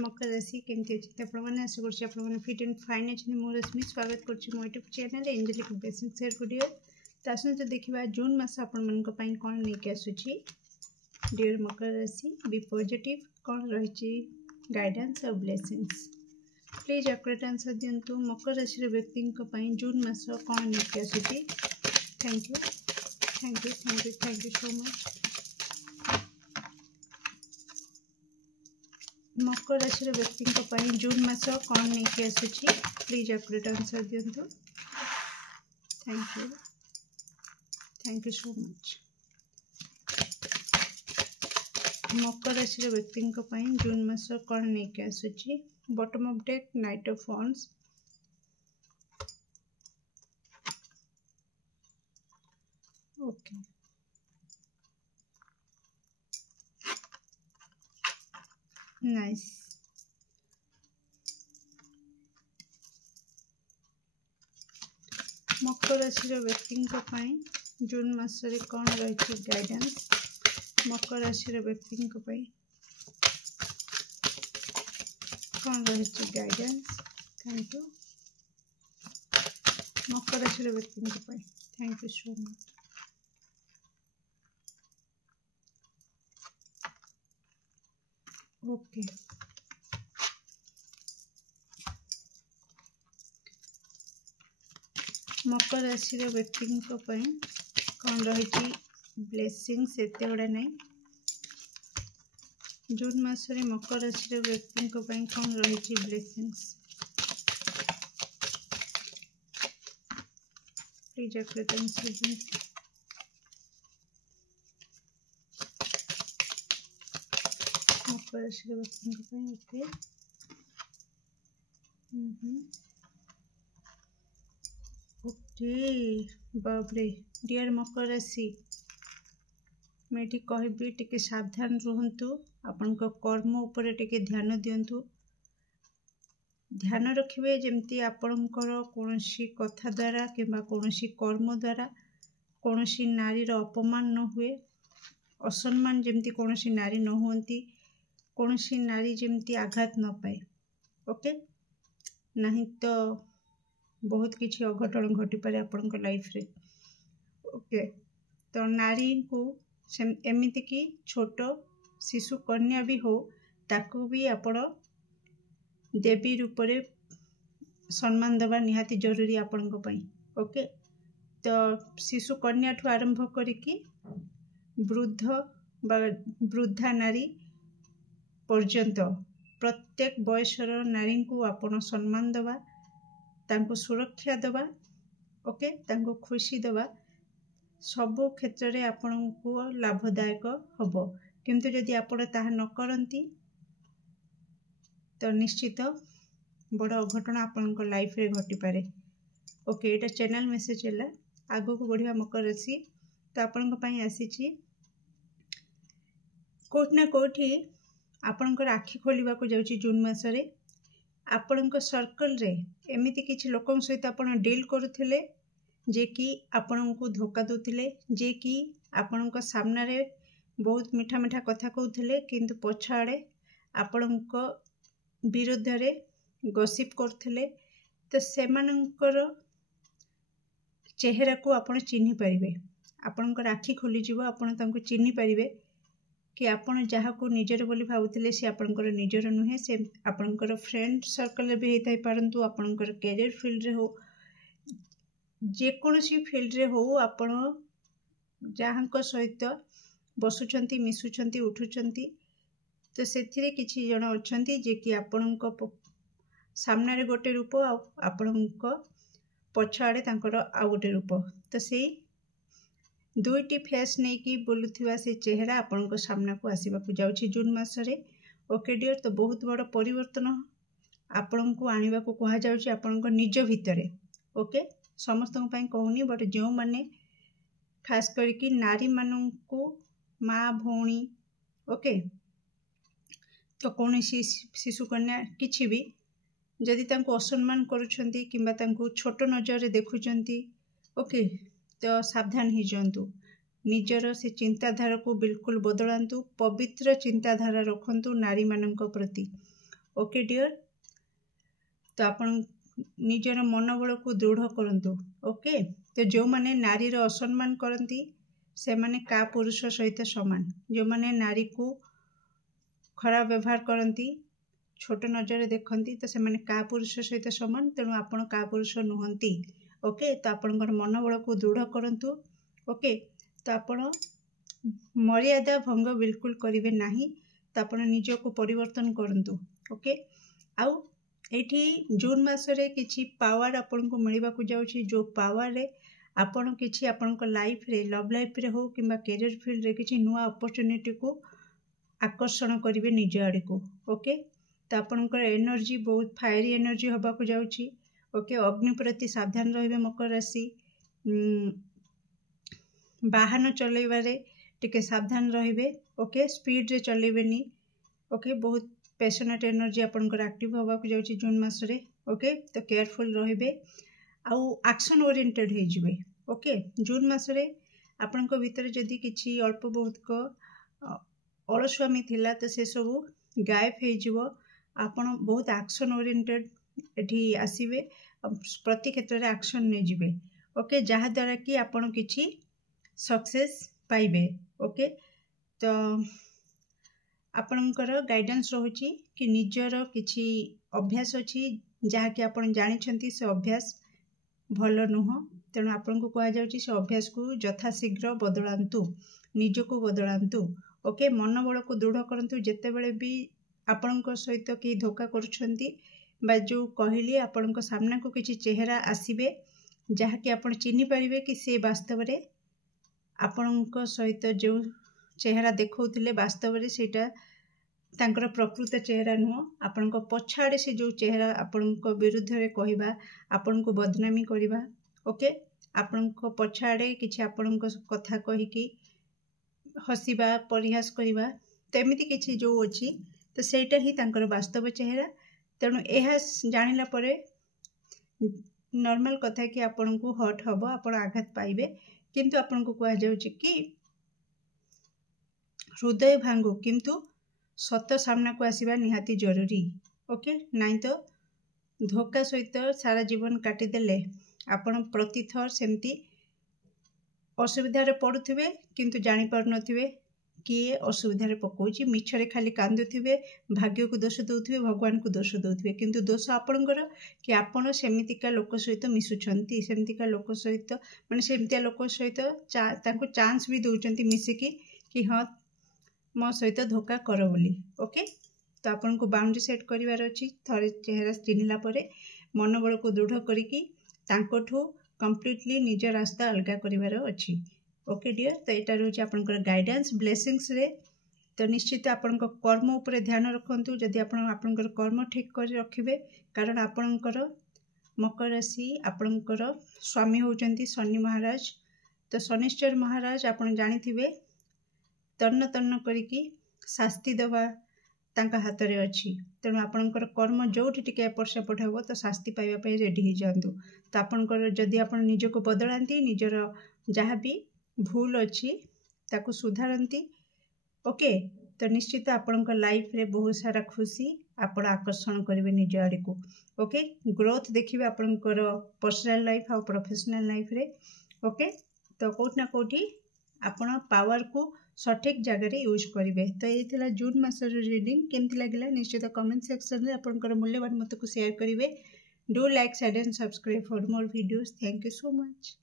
मकर राशि केमती अच्छे आपने आशा कर फिट एंड फाइन अच्छे मु रश्मि स्वागत कर मो YouTube channel angelic blessing share video तो आसते देखा जून मास आपण कौन नहीं आसूची डियर मकर राशि बी पॉजिटिव कौन रही गाइडेंस और ब्लेसिंग्स प्लीज एक्यूरेट आंसर दिंतु मकर राशि व्यक्ति जून मास कौन नहीं आसूची thank you thank you thank you thank you so much. मकर राशि व्यक्ति जून मास कौन नहीं आसूची प्लीज एक्यूरेट आंसर दिंतु थैंक यू सो मच। मकर राशि व्यक्ति जून मास कौन नहीं आसूची bottom of deck knight of wands okay nice मकर राशि व्यक्ति जून मास कौन रही गाइडेंस मकर राशि व्यक्ति कौन रही गाइडेंस थैंक यू मकर राशि व्यक्ति thank you so much. Okay मकर राशि व्यक्ति कौन रही ब्लेसिंग्स एत गुड़ा नहीं जून मासरे मकर राशि व्यक्ति कौन रही ब्लेसिंग्स प्लीज एक्यूरेट आंसर मकर राशि व्यक्ति ओके ओके बाबरे डियर मकर राशि मैं कहबी टिके सावधान रुहंतु आपण कर्म उपरे टिके ध्यान दियंतु ध्यान रखिबे जेमती आपणकर कोनोसी कथा द्वारा किंबा कोनोसी कर्म द्वारा कोनोसी नारी रो अपमान न हुए असम्मान जेमती कोनोसी नारी न होंती कोनोसी नारी जेमती आघात न पाए ओके नहीं तो बहुत किसी अघटन घटी पारे आपन लाइफ रे ओके तो नारी को एमती कि छोट शिशु कन्या भी हो ताकू भी आपण देवी रूप रे सम्मान दबा निहाती जरूरी आपण ओके तो शिशु कन्या ठू आरंभ करिकी वृद्ध बा वृद्धा नारी पर्यंत प्रत्येक बयसर नारी को आपण सम्मान दबा तांको सुरक्षा दबा ओके तांको खुशी दबा सबो क्षेत्र रे आपण को लाभदायक हबो किंतु जदि आपण ताहा न करंती तो निश्चित बड़ अघटन आपण लाइफ रे घटी पारे ओके एटा चैनल मेसेज है आगो को बढ़िया मकर राशि तो आपण आसी कोठ ना कोठी आपणकर आखि खोलिबा को जाउची जून मासरे आपणक सर्कल रे एमिति किछि लोकन सहित आपण डील करुथिले जे कि आपण को धोखा दोथिले जे कि आपणक सामना रे बहुत मीठा मीठा कथा कहउथिले किंतु पछाड़े आपणक विरुद्ध रे गसिप करथिले तो सेमानकर चेहरा को आपण चिन्हि परिबे आपणकर आखि खोली जीवो आपण तांको चिन्हि परिबे कि आपण जहाँ को निजर बोली भावुथिले से आपणकर निजर नुहे से आपणकर फ्रेंड सर्कल भी होता परंतु आपणकर कैरियर फील्ड रे हो जेकोसी फील्ड रे हो आपण जहाँ सहित बसुछंती मिसुछंती उठुछंती तो सेथिरे किछि जण अछंती जे कि आपणक सामना रे गोटे रूप आपणक पछाड़े तांकर आ गोटे रूप तो सेही दुईटी फेस नहीं कि बोलुथिबा से चेहरा आपन सामना को आसीबा को जाउछि जून मासरे ओके डियर तो बहुत बड़ परिवर्तन आपन को आनिबा को कहा जाउछि आपन निज भितरे ओके समस्त कहूनी बट जो माने खास करके नारी मानन को माँ भौणी ओके तो कौन शिशु कन्या किछि भी जदि तांको असम्मान करुछंती किंबा तांको छोट नजर देखुछंती ओके तो सावधान ही जातु निजर से चिंताधारा को बिल्कुल बदलांतु पवित्र चिंताधारा रखंतु नारी मानक प्रति ओके डियर, तो आपण निजर मनोबल को दृढ़ करंतु। ओके, तो जो माने नारी रो असम्मान करती से माने का पुरुष सहित समान, जो माने नारी को खराब व्यवहार करती, छोट नजर देखती, तो से माने का पुरुष सहित समान, तेणु आपण का पुरुष नुहंती। ओके, तो आपणकर मनोबल को दृढ़ करंतु। ओके, तो आपण मर्यादा भंग बिल्कुल करेंगे नहीं, तो आपण निज को परिवर्तन करंतु। ओके, आउ एठी जून मासरे किछि पावर आपन को मिलवा को जाउछि, जो पावर रे आपण किछि आपन को लाइफ रे, लव लाइफ रे हो किंबा कैरियर फील्ड रे किछि नुआ अपॉर्चुनिटी को आकर्षण करिवे निज आड़ी को। ओके, तो आपनकर एनर्जी बहुत फायरी एनर्जी होबा को जाउछि। ओके, अग्नि प्रति सावधान रहिबे मकर राशि, वाहन चलैबारे टिके सावधान रहिबे। ओके, स्पीड रे चलैबेनी। ओके, बहुत पैशनेट एनर्जी आपनकर एक्टिव होबा को जाउछि जून मास रे। ओके, तो केयरफुल रहिबे आउ एक्शन ओरिएंटेड हे जिवे। ओके, जून मास रे आपनक भीतर जदी किछि अल्प बहुत को अलस्वामी थिला तो से सब गायब हो जिवो। आपण बहुत एक्शन ओरिएंटेड एठी आसीबे, प्रति क्षेत्र रे एक्शन नै जिवे। ओके, जहा द्वारा कि आपण किछि सक्सेस पाइबे। ओके, तो आपणकर गाइडेंस रहुछि कि निजर किछि अभ्यास अछि जहा कि आपण जानिछंती से अभ्यास भल नुह, तेणु आपन को कहा जाउछि से अभ्यास को यथाशीघ्र बदलांतु, निज को बदलांतु। ओके, मनोबल को दृढ़ करंतु। जेते बेले भी आपन को सहित कि धोखा करूछंती बा जो कहली आपन को सामना को किछि चेहरा आसीबे जहा कि आपण चिन्हि परिबे कि से वास्तव रे आपन को सहित जो चेहरा देखौथिले वास्तव रे सेटा तांकर प्रकृत चेहरा नुह। आपन को पछाड़े से जो चेहरा आपन को विरुद्ध रे कहिबा, आपन को बदनामी करिबा। ओके, आपन को पछाड़े किछि आपन को कथा कहि कि हसीबा, परिहास करिबा, तो एमिति किछि जो अछि, तो सेटा ही तांकर वास्तव चेहरा। तेणु एहा जानिला परे नॉर्मल कथा कि आपन को हर्ट हबो, आपन आघात पाइबे, किंतु आपन को कहा जाउछि कि हृदय भांगु किंतु सत सामना को आसीबा निहाती जरूरी। ओके, नहीं तो धोखा सहित सारा जीवन काटी देले आपण प्रतिथर सेमती असुविधा रे पड़ुथिबे, किंतु जानि पार नथिबे किए असुविधा रे पकोछि, मिछरे खाली कांदुथिबे, भाग्य को दोष दउथिबे, भगवान को दोष दउथिबे, किंतु दोष आपणकर कि आपण सेमितिका लोक सहित मिसुछंती, सेमितिका लोक सहित माने सेमितिया लोक सहित तांको चांस भी दउचंती मिसिकी कि हां मो सहित धोखा कर बोली। ओके, तो आपन को बाउंड्री सेट करिवार अछि। थरे चेहरा चिन्हिला परे मनोबल को दृढ़ करिकी तांकोठू कंप्लीटली निज रास्ता अलगा करिवार अछि। ओके डियर, तो एटा रहउछि आपनकर गाइडेंस ब्लेसिंग्स रे। तो निश्चित आपनकर कर्म उपरे ध्यान रखंतु। जदि आपनकर कर्म ठीक कर रखिबे, कारण आपनकर मकर राशि आपनकर स्वामी होउचंती शनि महाराज। तो शनिश्चर महाराज आपण जानिथिबे तन्न तन्न करिकी शास्ति देवा तांका हाथ रे अछि। तेणु आपनकर कर्म जोठी टिके एपट सेपट हेबो तो शास्ति पाइबा पई रेडी हो जांतु। तो आपनकर जदि आपण निज को बदलांती, निजर जहाँ भी भूल अछि ताकू सुधारंती। ओके, तो निश्चित आपनकर लाइफ रे बहुत सारा खुशी आपण आकर्षण करिवे निज आड़ी को। ओके, ग्रोथ देखिबे आपनकर पर्सनल लाइफ और प्रोफेशनल लाइफ रे। ओके, तो कोठ ना कोठी आपण पावर को सठिक जगह यूज करेंगे। तो ये जून मासर रीडिंग केमती लगे निश्चित कमेंट सेक्शन में आपंकर मूल्यवान मत को शेयर करेंगे। Do like, share and subscribe for more videos. Thank you so much.